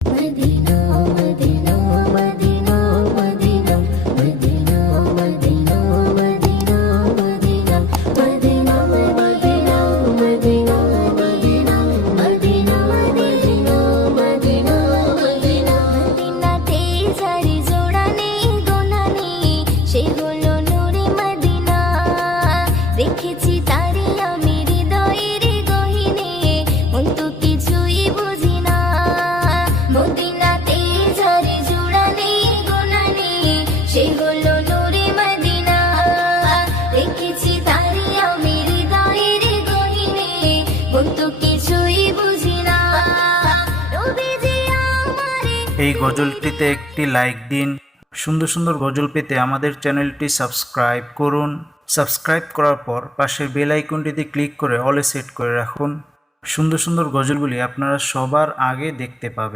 Medina Medina Medina Medina Medina Medina Medina Medina Medina Medina Medina Medina Medina Medina Medina Medina মদিনাতে যারি জোড়া নেই গোনা নেই সে হলো নূরে মদিনা রেখেছি তারে আমি হৃদয়ের গহীনে মন তো কিছুই বুঝি না মদিনাতে যারে জোড়া নেই গোনা নেই সে হলো নূরে মদিনা রেখেছি তারে আমি হৃদয়ের গহীনে মন তো কিছুই বুঝি না নবীজি আমারে। এই গজলটিতে একটি লাইক দিন। সুন্দর সুন্দর গজল পেতে আমাদের চ্যানেলটি সাবস্ক্রাইব করুন। সাবস্ক্রাইব করার পর পাশের বেল আইকনটিতে ক্লিক করে অলে সেট করে রাখুন। সুন্দর সুন্দর গজলগুলি আপনারা সবার আগে দেখতে পাবেন।